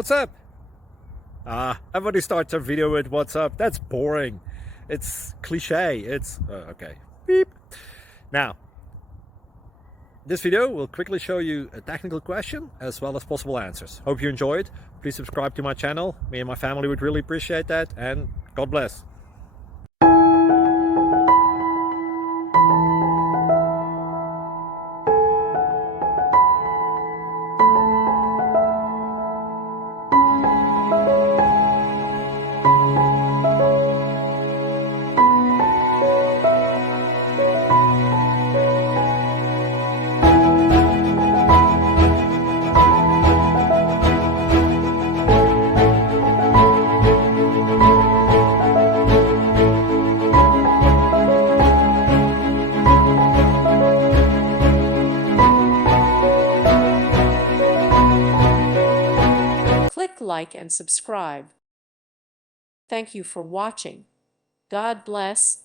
What's up? Everybody starts their video with what's up. That's boring. It's cliche. It's okay. Beep. Now, this video will quickly show you a technical question as well as possible answers. Hope you enjoyed. Please subscribe to my channel. Me and my family would really appreciate that, and God bless. Click like and subscribe. Thank you for watching. God bless.